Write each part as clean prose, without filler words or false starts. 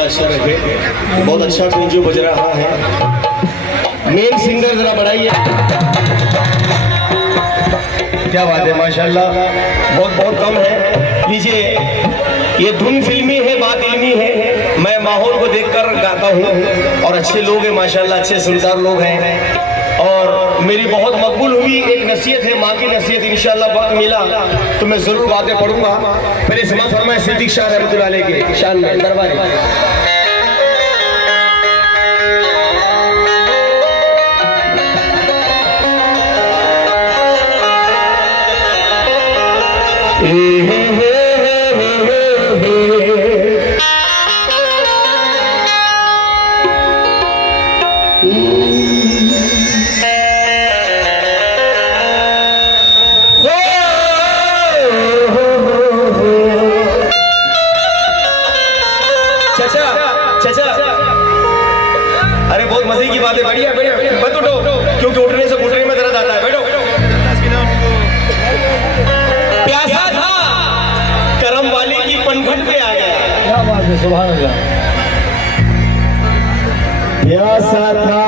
माशाल्लाह अच्छा रखे। बहुत अच्छा गुंजू बज रहा है। मेन सिंगर जरा बढ़ाइए। क्या बात है माशाल्लाह, बहुत बहुत कम है। लीजिए, ये धुन फिल्मी है, बात इल्मी है। मैं माहौल को देखकर गाता हूँ और अच्छे लोग हैं माशाल्लाह, अच्छे सुनदार लोग हैं। और मेरी बहुत मकबूल हुई एक नसीहत है, माँ की नसीहत। इंशाल्लाह वक्त मिला तो मैं जरूर बातें पढ़ूंगा। पहले समाज फरमाए सिद्दीक शाह रहमतुल्लाह अलैह के शान में दरबार। अरे बहुत मजे की बात है, बढ़िया बढ़िया। मत उठो क्योंकि उठने से घुटने में दर्द आता है। बैठो। प्यासा था, करम वाले की पनघट पे आ गया। क्या बात है, सुभान अल्लाह। प्यासा था,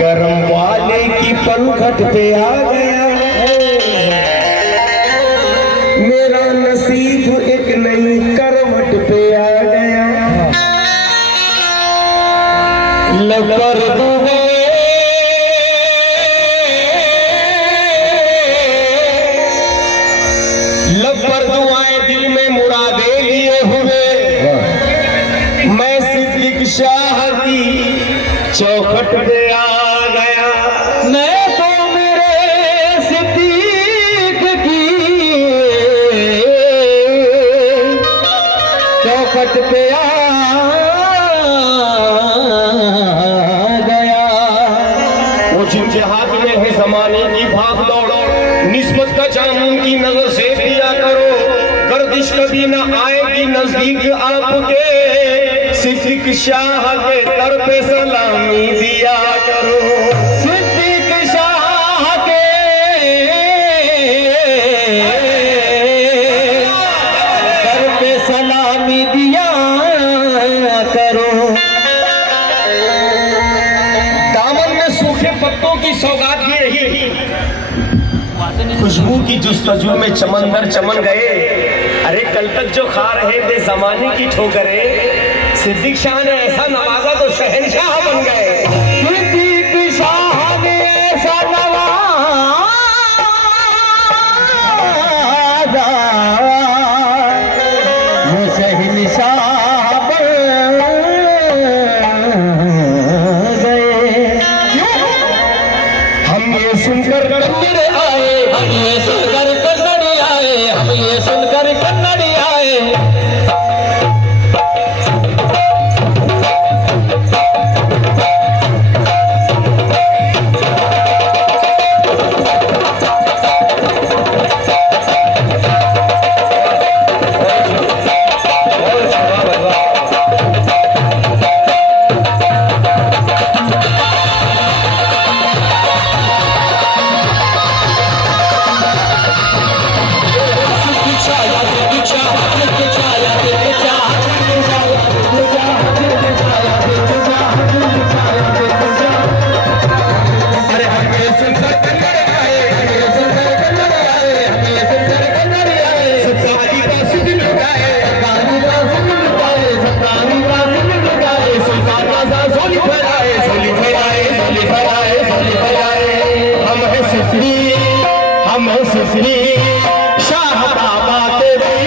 करम वाले की पनघट पे आ गया। मेरा नसीब एक नई करवट पे आ गया। लबर दुआएं दिल में मुरादे लिए हुए, मैं सिद्दीक शाह की चौखट पे आ गया। मैं तो मेरे सिद्दीक की चौखट पे आ गया। वो जिनके हाथ में है जमाने की भाग दौड़, निस्बत का जामुन की नजर से दिया करो। गर्दिश कभी न आएगी नजदीक आपके, सिद्दीक शाह के दर पे सलामी दिया करो। सिद्दीक शाह के दर पे सलामी दिया करो। दामन में सूखे पत्तों की सौगात भी रही, खुशबू की जुस्तजू में चमन दर चमन गए। अरे कल तक जो खा रहे थे जमाने की ठोकरे, सिद्दीक शाह ने ऐसा नवाजा तो शहनशाह बन गए। सिद्दीक शाह ने ऐसा नवाजा, वो शहनशाह बन गए। हम ये सुनकर कन्नड़ आए, हम ये सुनकर कन्नड़ आए, हम ये सुनकर कन्नड़ आए। शाह बाबा तेरी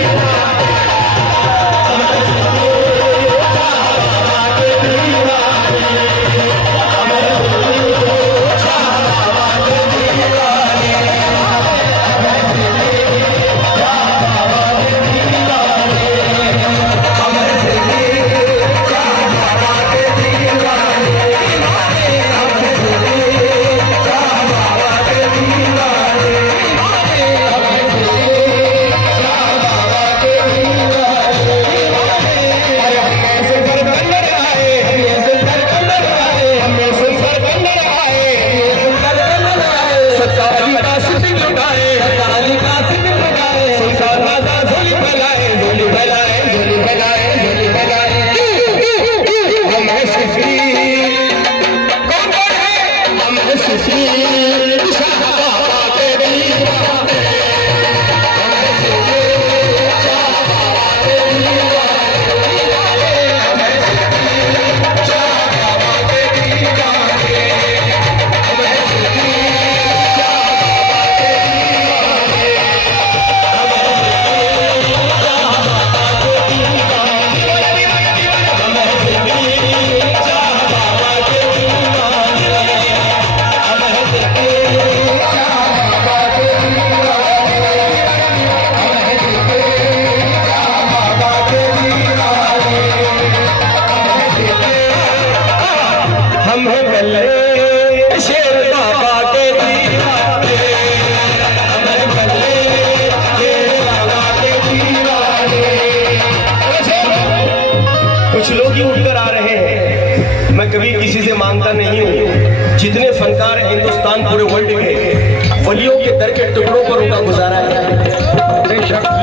उंगलियों के दर के टुकड़ों पर उनका गुजारा है।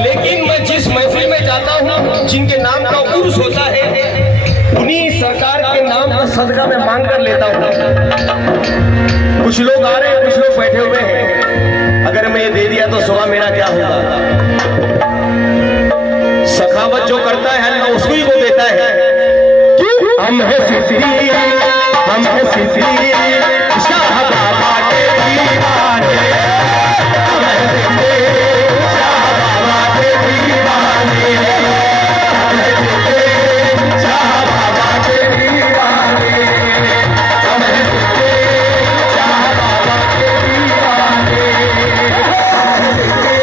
लेकिन मैं जिस महफिल में जाता हूँ, जिनके नाम का उर्स होता है, उन्हीं सरकार के नाम का सदका मैं मांग कर लेता हूँ। कुछ लोग आ रहे हैं, कुछ लोग बैठे हुए हैं। अगर मैं ये दे दिया तो सुबह मेरा क्या होगा? सखावत जो करता है अल्लाह उसको ही वो देता है। हम है सिसी, हम है सिसी, शाह बाबा के दीवाने, हम है सिसी, शाह बाबा के दीवाने, हम है सिसी, शाह बाबा के दीवाने, हम है सिसी, शाह बाबा के दीवाने, हम है सिसी,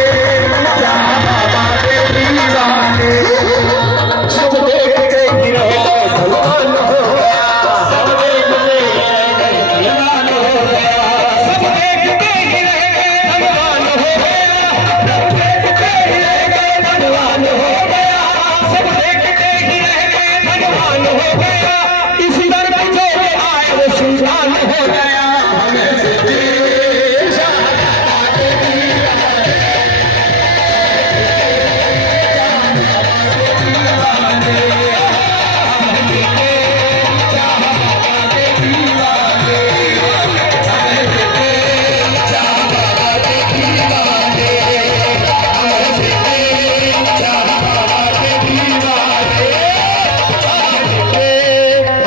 शाह बाबा के दीवाने। सब देख के गिरे भगवान हो गया, सब देख के भगवान हो गया, सब देख के गिरे भगवान हो गया, सब देख के गिरे भगवान हो गया, सब देख के गिरे भगवान हो गया, इस दर पे जो आए वो सुल्तान हो गया। हमें सिद्धि शाह बाबा के दीवाने,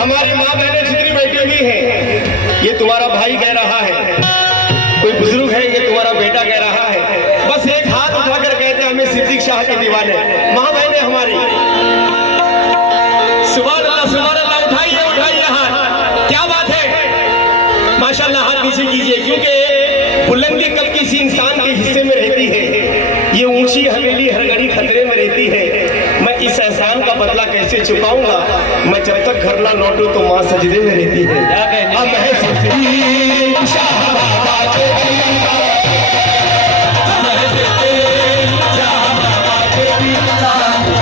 हमारी माँ बहनें जितनी बैठी हुई हैं, ये तुम्हारा भाई कह रहा है, कोई बुजुर्ग है, ये तुम्हारा बेटा कह रहा है, बस एक हाथ उठाकर कहते हैं हमें सिद्दीक शाह के दीवाने। माँ बहनें हमारी, सुभान अल्लाह, उठाइए उठाइए हाथ, क्या बात है, माशाल्लाह, हाथ नीचे कीजिए, क्योंकि बुलंदी कब किसी इंसान के हिस्से में रहती है, ये ऊंची हवेली हर घड़ी खतरे में रहती है। मैं इस एहसान का बदला कैसे चुकाऊंगा, मैं जब तक घर ना लौटूं तो माँ सजदे में रहती है। अब है सिद्दीक शाह बाबा के दीवाने, अब है सिद्दीक शाह बाबा के दीवाने,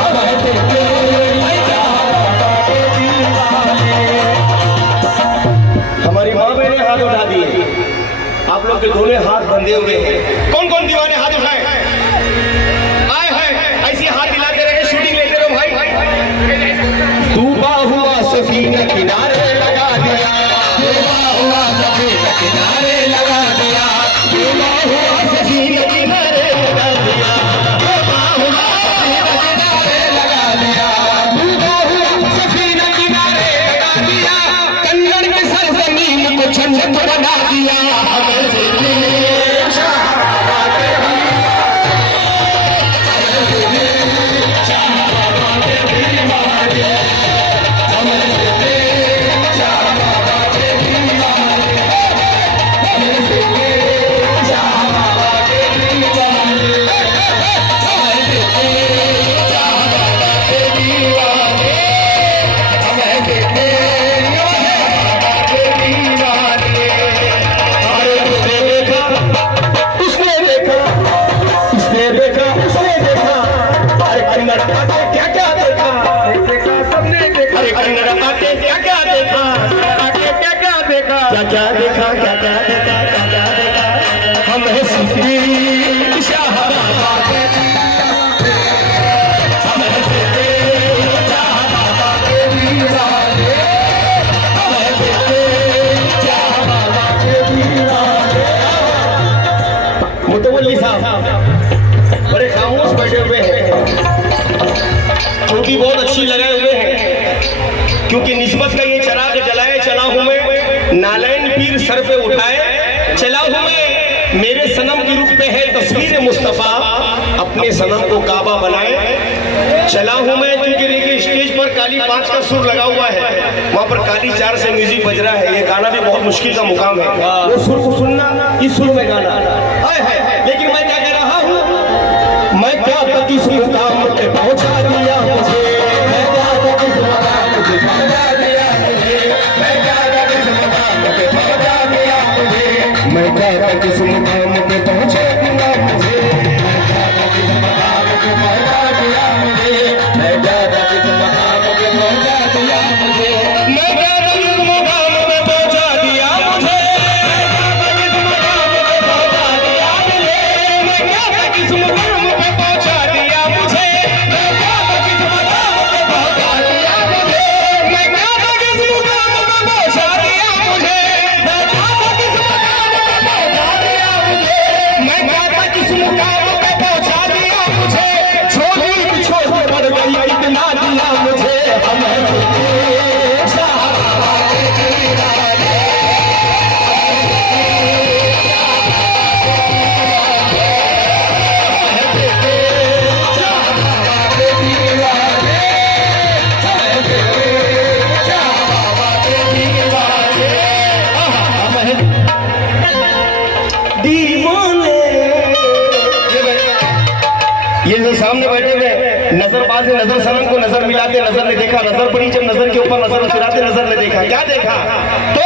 अब है सिद्दीक शाह बाबा के दीवाने। हमारी माँ बहने हाथ उठा दिए, आप लोग के दोनों हाथ बंधे हुए हैं। कौन कौन दीवाने हाथ उठाए? आए हैं, ऐसी हाथ हिलाते रहे, शूटिंग लेते रहो भाई। डूबा हुआ सफीना किनारे लगा दिया, डूबा हुआ सफीना किनारे लगा दिया, डूबा हुआ सफीना किनारे लगा दिया, डूबा हुआ सफीना किनारे लगा दिया, डूबा हुआ सफीना किनारे लगा दिया, कन्नड़ की सरजमीन को जन्नत बना दिया। हमें सिद्दीक शाह बाबा के दीवाने, हमें सिद्दीक शाह बाबा के दीवाने, हमें सिद्दीक शाह बाबा के दीवाने, हमें सिद्दीक शाह बाबा के दीवाने, हमें सिद्दीक शाह बाबा के दीवाने, हमें सिद्दीक शाह बाबा के दीवाने। अरे उसने देखा, उसने देखा, उसने देखा, उसने देखा, अरे कन्नड़ आके क्या क्या देखा, सबने देखा, अरे कन्नड़ आके क्या क्या देखा, आके क्या क्या देखा, क्या क्या देखा, क्या क्या देखा, क्या क्या देखा। हम है सिद्दीक शाह बाबा के दीवाने, हम है सिद्दीक शाह बाबा के दीवाने, हम है सिद्दीक शाह बाबा के दीवाने। मुतवल्ली साहब बड़े खामोश बैठे हुए हैं, चोटी बहुत अच्छी लगाए हुए हैं, क्योंकि निस्बत का ये चराग जलाए चला हूं मैं, नालैन पीर सर पे उठाए चला हूं मैं, मेरे सनम की रुख पे है तस्वीर मुस्तफा, अपने सनम को काबा बनाए चला हूं मैं। क्योंकि देखिए स्टेज पर काली 5 का सुर लगा हुआ है, वहां पर काली 4 से म्यूजिक बज रहा है, ये गाना भी बहुत मुश्किल का मुकाम है, वो सुर को सुनना, इस सुर में गाना है। लेकिन मैं क्या कह रहा हूँ, मैं क्या तक इस मुकाम पे पहुंचा दिया मुझे, मैं क्या तक इस मुकाम पे पहुंचा दिया मुझे, मैं क्या तक इस मुकाम पे पहुंचा दिया मुझे, मैं क्या तक इस मुकाम पे पहुंचा दिया मुझे, मैं क्या तक इस मुकाम पे पहुंचा दिया मुझे, मैं क्या तक इस मुकाम पे पहुंचा दिया मुझे, मैं क्या तक इस मुकाम पे पहुंचा दिया मुझे, मैं क्या तक इस मुकाम जो सामने बैठे हुए नजर बाज है, नजर सनम को नजर मिलाते नजर ने देखा, नजर पड़ी जब नजर के ऊपर नजर फिराते नजर ने देखा, क्या देखा? तो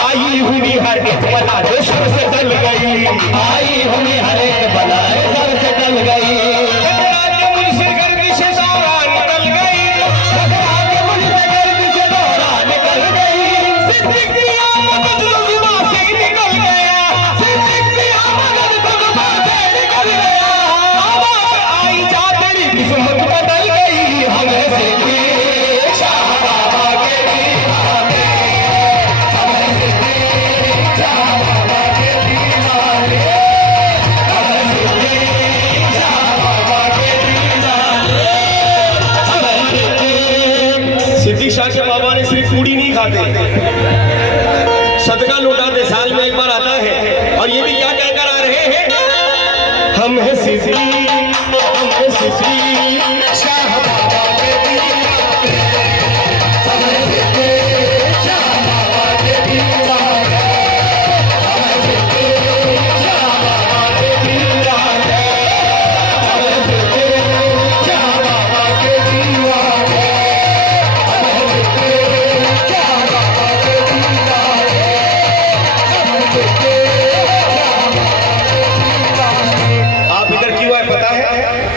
आई हुई हर एक बला जो सर से टल गई, आई हुई हर एक बला सर से टल गई, मुझसे गर्दिश दौरान निकल गई, मुझसे गर्दिश दौरान निकल गई, सिद्दीक की आमद जो जुबां से निकल गया, सिद्दीक की आमद तो जुबां से निकल गया, आवाज आई जा तेरी किस्मत बदल गई, हमें सिद्दीक शाह बाबा के दीवाने, हमें सिद्दीक शाह बाबा के दीवाने, हमें सिद्दीक शाह बाबा के दीवाने, हमें सिद्दीक। सिद्दीक शाह के बाबा ने सिर्फ पूड़ी नहीं खाते, सदका लौटाते, साल में एक बार आता है, और ये भी क्या कहकर आ रहे हैं? हम है सिद्दीक, हम है सिद्दीक शाह बाबा के दीवाने, हमें सिद्दीक शाह बाबा के दीवाने, हमें सिद्दीक शाह बाबा के दीवाने, हमें सिद्दीक शाह बाबा के दीवाने, हमें सिद्दीक शाह बाबा के दीवाने, हमें सिद्दीक शाह बाबा के दीवाने। आप इधर क्यों आए पता है?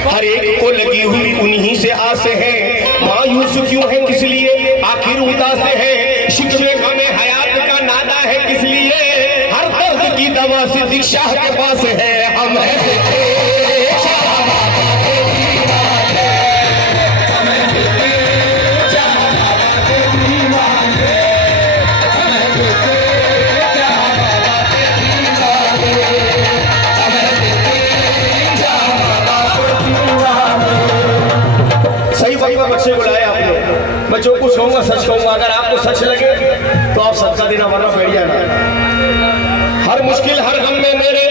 हर एक को लगी हुई उन्हीं से आस है, मायूस क्यों है किस लिए, आखिर उदास है, शिकवे गमे हयात का नादा है किस लिए, हर दर्द की दवा सिद्दीक शाह के पास है, हम है सिद्दीक शाह बाबा के दीवाने, हमें सिद्दीक शाह बाबा के दीवाने, हमें सिद्दीक शाह बाबा के दीवाने, हमें सिद्दीक शाह बाबा के दीवाने। सही वक्त में बच्चे को लाए आपने। मैं जो कुछ कहूंगा सच कहूंगा, अगर आपको सच लगे तो आप सदका देना, वरना बैठ जाना। हर मुश्किल हर गम में मेरे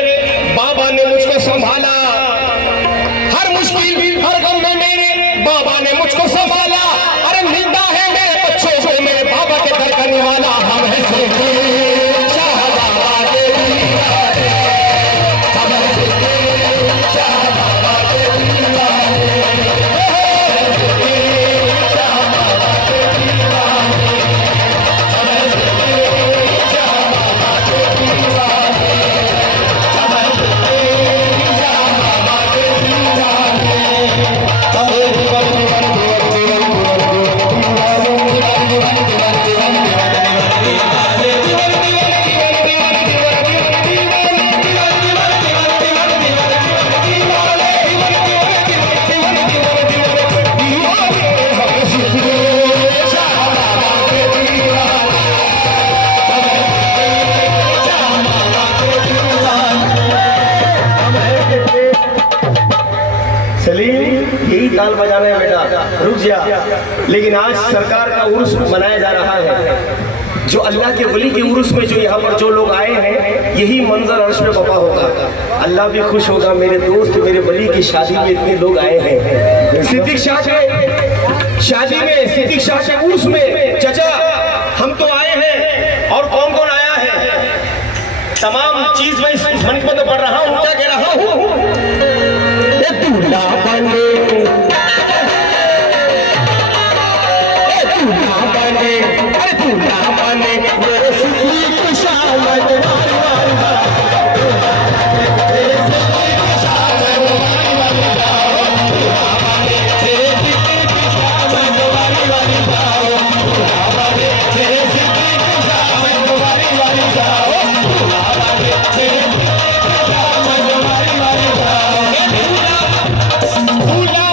बाबा ने मुझको संभाला, हर मुश्किल हर गम में मेरे बाबा ने मुझको संभाला, अरे मिलता है मेरे बच्चों को मेरे बाबा के घर करने वाला, हम है सिद्दीक शाह बाबा के दीवाने, हमें सिद्दीक शाह बाबा के दीवाने, हमें सिद्दीक शाह बाबा के दीवाने, हमें सिद्दीक शाह बाबा के दीवाने, हमें सिद्दीक शाह बाबा के दीवाने, हमें सलीम यही ताल बजाना है बेटा, रुक जा। लेकिन आज सरकार का उर्स मनाया जा रहा है, जो अल्लाह के वली के उर्स में जो यहाँ पर जो लोग आए हैं, यही मंजर अर्श में बपा होगा। अल्लाह भी खुश होगा, मेरे दोस्त मेरे वली की शादी में इतने लोग आए हैं। सिद्दीक शाह के शादी में, सिद्दीक शाह के उर्स में, चचा हम तो आए हैं, और कौन कौन आया है? तमाम चीज मैं इस मंच में तो पढ़ रहा हूँ, क्या कह रहा हूँ? दूल्हा बने, दूल्हा बने, अरे दूल्हा बने मेरे सिद्दीक शाह वारी वारी मेरे सिद्दीक शाह वारी वारी जाओ, दूल्हा बने मेरे सिद्दीक शाह वारी वारी जाओ, दूल्हा बने मेरे सिद्दीक शाह वारी वारी जाओ, दूल्हा बने मेरे सिद्दीक शाह वारी वारी जाओ, दूल्हा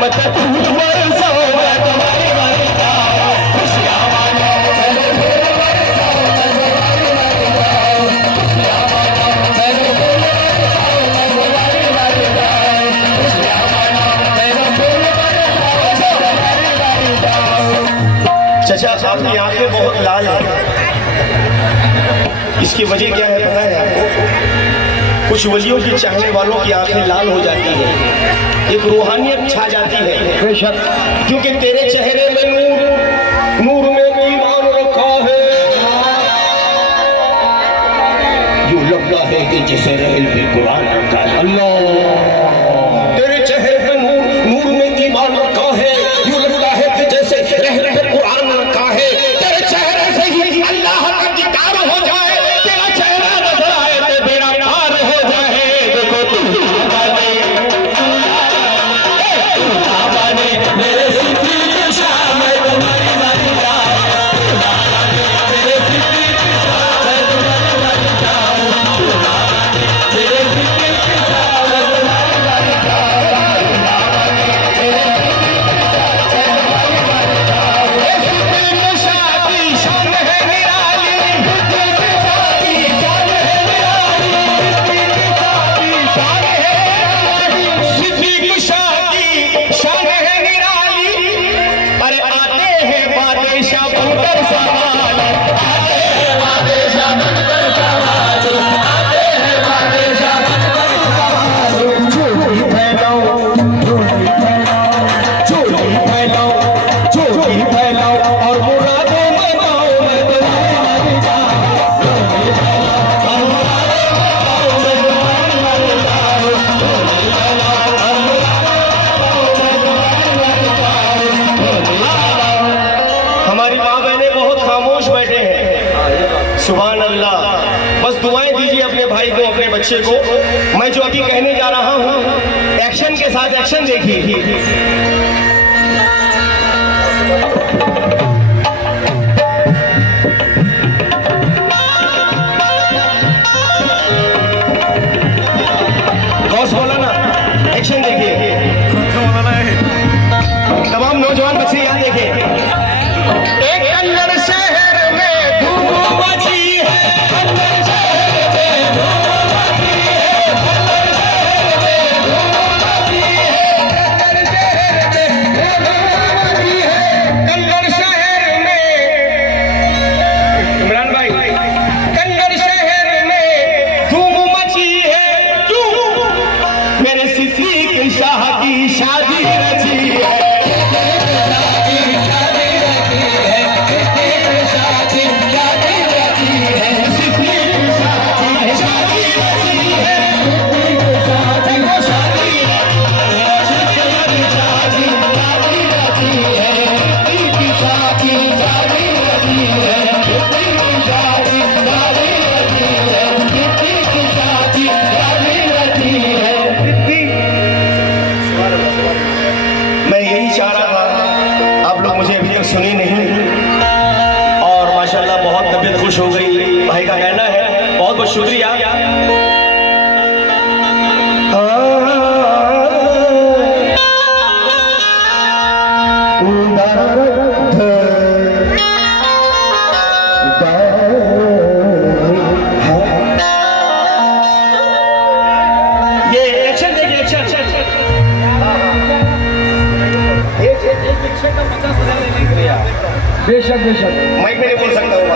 मत फूल बरसो मैं तुम्हारी वाली जाओ खुशियाँ मानो चलो फूल बरसो मैं तुम्हारी वाली जाओ खुशियाँ मानो चलो फूल बरसो मैं तुम्हारी वाली जाओ खुशियाँ मानो चलो फूल बरसो मैं तुम्हारी वाली जाओ। चचा आपकी आंखें बहुत लाल है, इसकी वजह क्या है पता है आपको? कुछ वलियों की चाहने वालों की आंखें लाल हो जाती है, एक रूहानियत छा जाती है बेशक, क्योंकि तेरे चेहरे में नूर, नूर में ईमान रखा है। यूं लगता है कि जिसे रहल पे कुरान रखा है। अल्लाह, तेरे चेहरे पे नूर, नूर में ईमान रखा है। यूं लगता है कि जैसे रहल पे कुरान रखा है। तेरे चेहरे से ही अल्लाह का दीदार हो जाए, तेरा चेहरा नजर आए तो बेड़ा पार हो जाए। देखो तू बाने मेरे सिद्धि की शाम है तुम्हारी वाली जाओ, मेरे सिद्धि की शाम है तुम्हारी वाली जाओ, मेरे सिद्धि की शाम है तुम्हारी वाली जाओ, मेरे सिद्धि की शादी शान है निराली, सिद्धि की शादी शान है निराली, सिद्धि की शादी शान है निराली। अरे आते हैं बादशाह बनकर सवाल, आते हैं बादशाह बनकर सवाल, आते हैं बादशाह बनकर सवाल। चोरी फैलाओ, चोरी फैलाओ, चोरी फैलाओ, चोरी फैलाओ और मुरादें मनाओ मैं तुम्हारी वाली जाओ, चोरी फैलाओ और मुरादें मनाओ मैं तुम्हारी वाली जाओ, चोरी फैलाओ और मुरादें मनाओ मैं तुम्हारी वाली जाओ, चोरी फैलाओ। हमारी माँ बहनें बहुत खामोश बैठे हैं, सुभान अल्लाह। बस दुआएं दीजिए अपने भाई को, अपने बच्चे को। मैं जो अभी कहने जा रहा हूँ, एक्शन के साथ एक्शन देखिए। गौस बोला ना, एक्शन देखिए। तमाम नौजवान बच्चे यहाँ देखें। एक अंदर शहर में धूम मची है, अंदर शहर में धूम मची है, अंदर शहर में धूम मची है, अंदर शहर में धूम मची है, अंदर शहर में। इमरान भाई, कंगर शहर में धूम मची है, क्यों? मेरे सिद्दीक शाह की शादी रची है, मैं यही चाह रहा था, आप लोग मुझे अभी तक सुनी नहीं, और माशाल्लाह बहुत तबीयत खुश हो गई। भाई का कहना है, बहुत बहुत शुक्रिया। ये एक्शन देखिए, एक्शन। बेशक बेशक माइक में नहीं बोल सकता हूँ।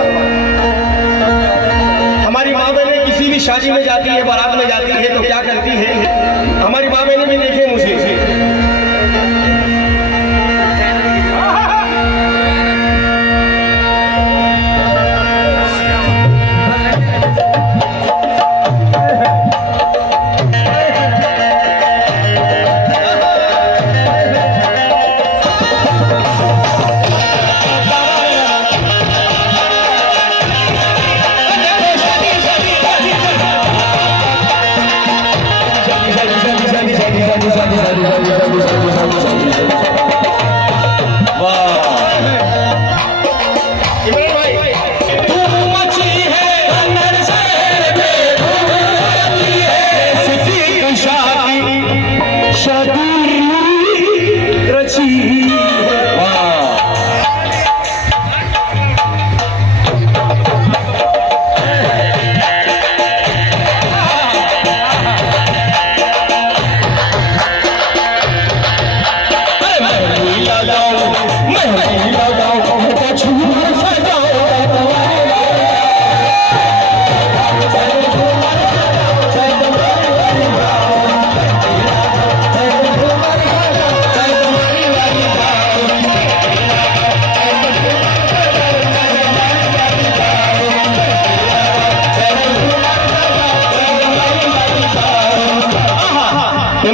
हमारी माँ बहनें किसी भी शादी में जाती है, बारात में जाती है तो क्या करती है? हमारी माँ बहनें भी देखे मुझे, मेहंदी लगाओ कछुआ सजाओ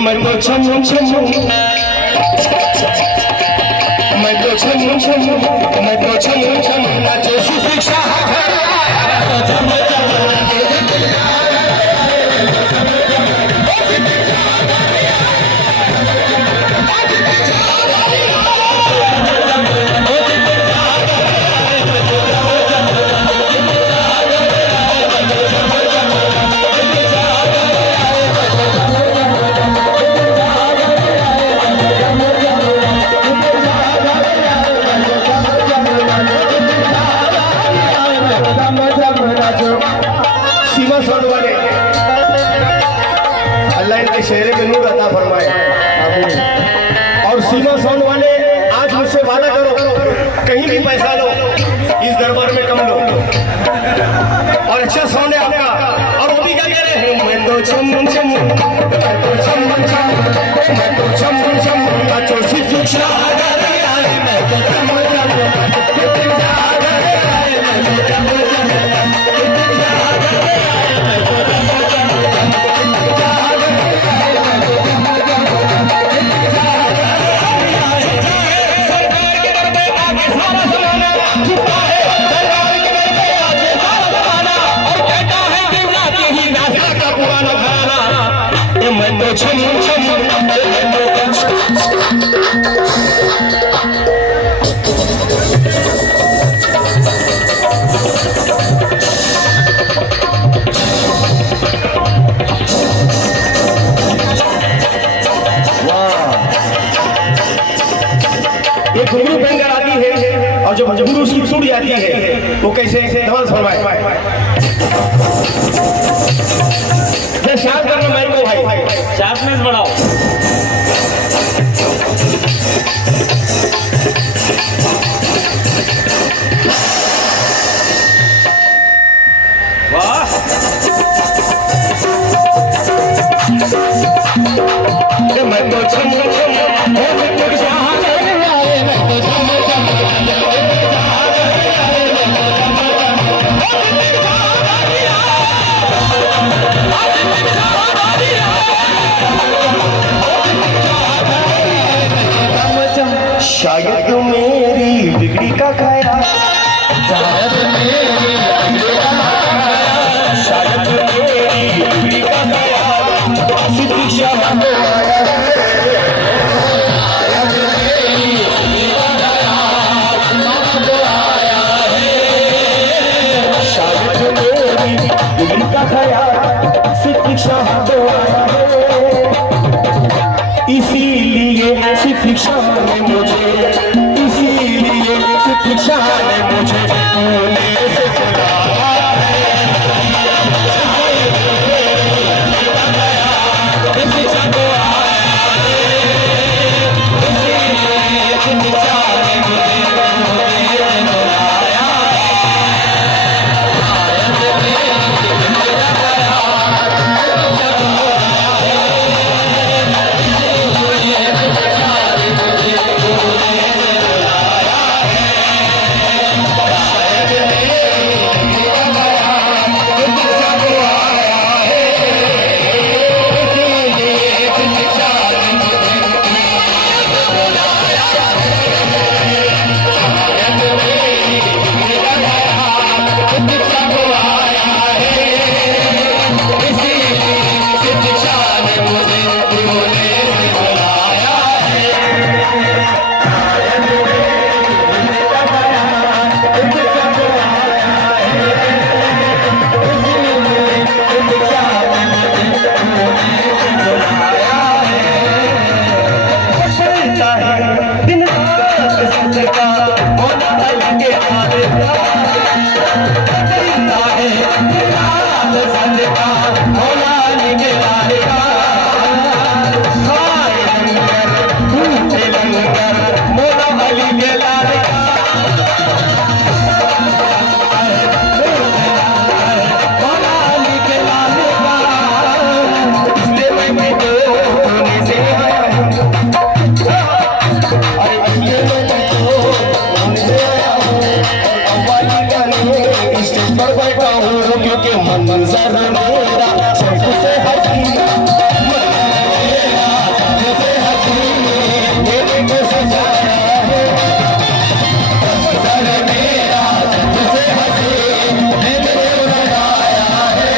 मैं तो छम छम मैं तो छम छम मैं तो छम छम नाचे शिक्षा सीमा साउंड वाले अल्लाह इनके चेहरे में नूर अता फरमाए। और सीमा साउंड वाले आज मुझसे वादा करो कहीं भी पैसा लो इस दरबार में कम लो और अच्छा साउंड है आपका। और वो भी क्या कह रहे हैं मैं तो छम छम मैं तो छम छम मैं तो छम छम नाचो शिक्षा मैं तो छम मैं तो छम छम ये घुंघरू पहनकर आती है और जब घुंघरू उसकी टूट जाती है वो कैसे नमाज फरमाए शाद करना मेरे को भाई शार्पनेस बढ़ाओ। वाह मैं तो छम छम शायद मेरी बिगड़ी का खाया शायद मेरी बिगड़ी का खाया शिक्षा इसीलिए शिक्षा ने मुझे शिक्षा ने मुझे पुणे से बुलाया है। शिक्षा को आया है इसीलिए शिक्षा ने मुझे पुणे से बुलाया है। से सजाया है सर मेरा तुझसे हंसी ने बनाया है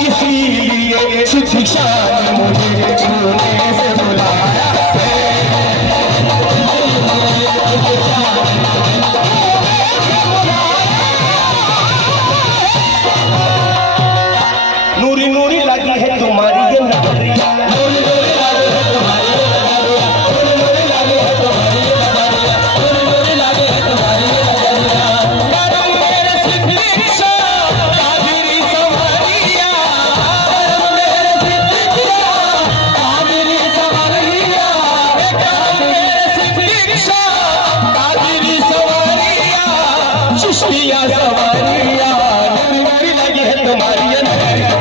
इसीलिए शिक्षा ने मुझे छूने से बुलाया नूरी नूरी लगी है तुम्हारी ये नगरिया नूरी नूरी लागे है तुम्हारी ये नगरिया नूरी नूरी लागे है तुम्हारी ये नगरिया नूरी नूरी लागे है तुम्हारी ये नगरिया करम मेरे सिद्दीक़ा कादिरी सवारिया करम मेरे सिद्दीक़ा कादिरी सवारिया करम मेरे सिद्दीक़ा कादिरी सवारिया चिश्तिया सवारिया नूरी नूरी लगी है तुम्हारी ये नगरिया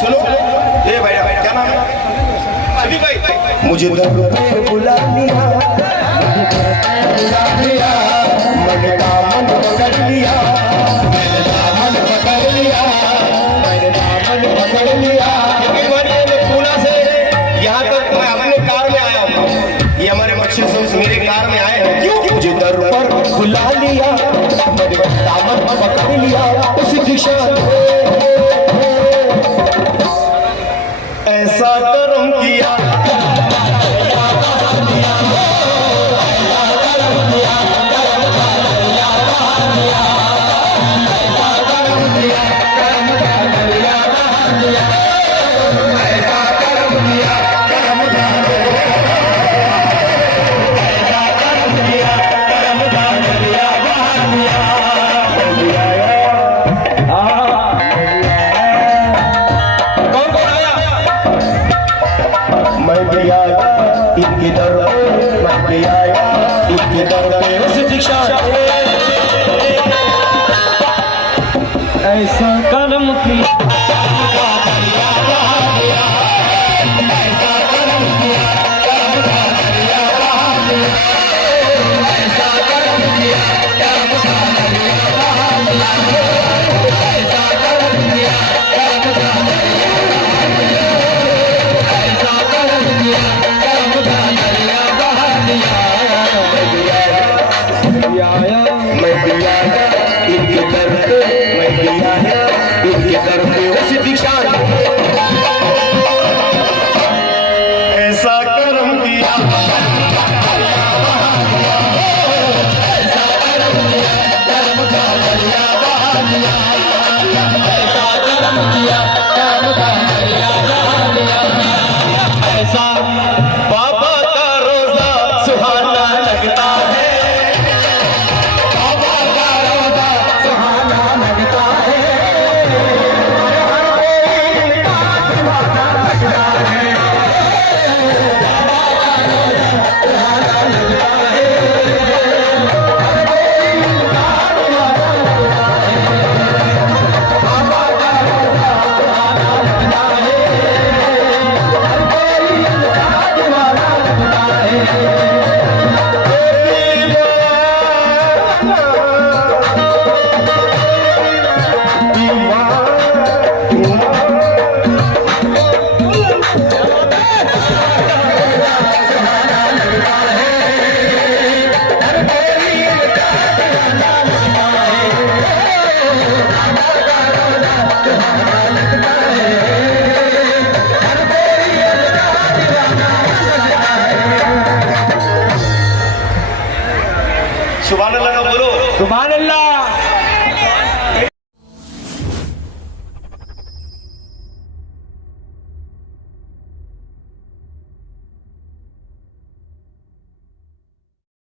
सुनो ए भैया क्या नाम है अभी भाई मुझे दर पे बुला लिया मन दामन पकड़ लिया मैंने दामन पकड़ लिया मैंने दामन पकड़ लिया पूना से यहाँ तक मैं अपने कार में आया हूँ ये हमारे बच्चे सब मेरे कार में आए हैं क्यों मुझे दर पर बुला लिया मैंने दामन पकड़ लिया उस दिशा ऐसा कर्म किया मैं भी आया इनके दर पे मैं भी आया इनके दर पे उस दिशा ऐसा कर्म किया मैं भी आया इनके दर पे मैं भी आया इनके दर पे उस दिशा ऐसा कर्म किया ऐसा बाबा का रोजा सुहाना लगता है बाबा का रोज़ा सुहाना लगता है सुभान अल्लाह का बोलो सुभान अल्लाह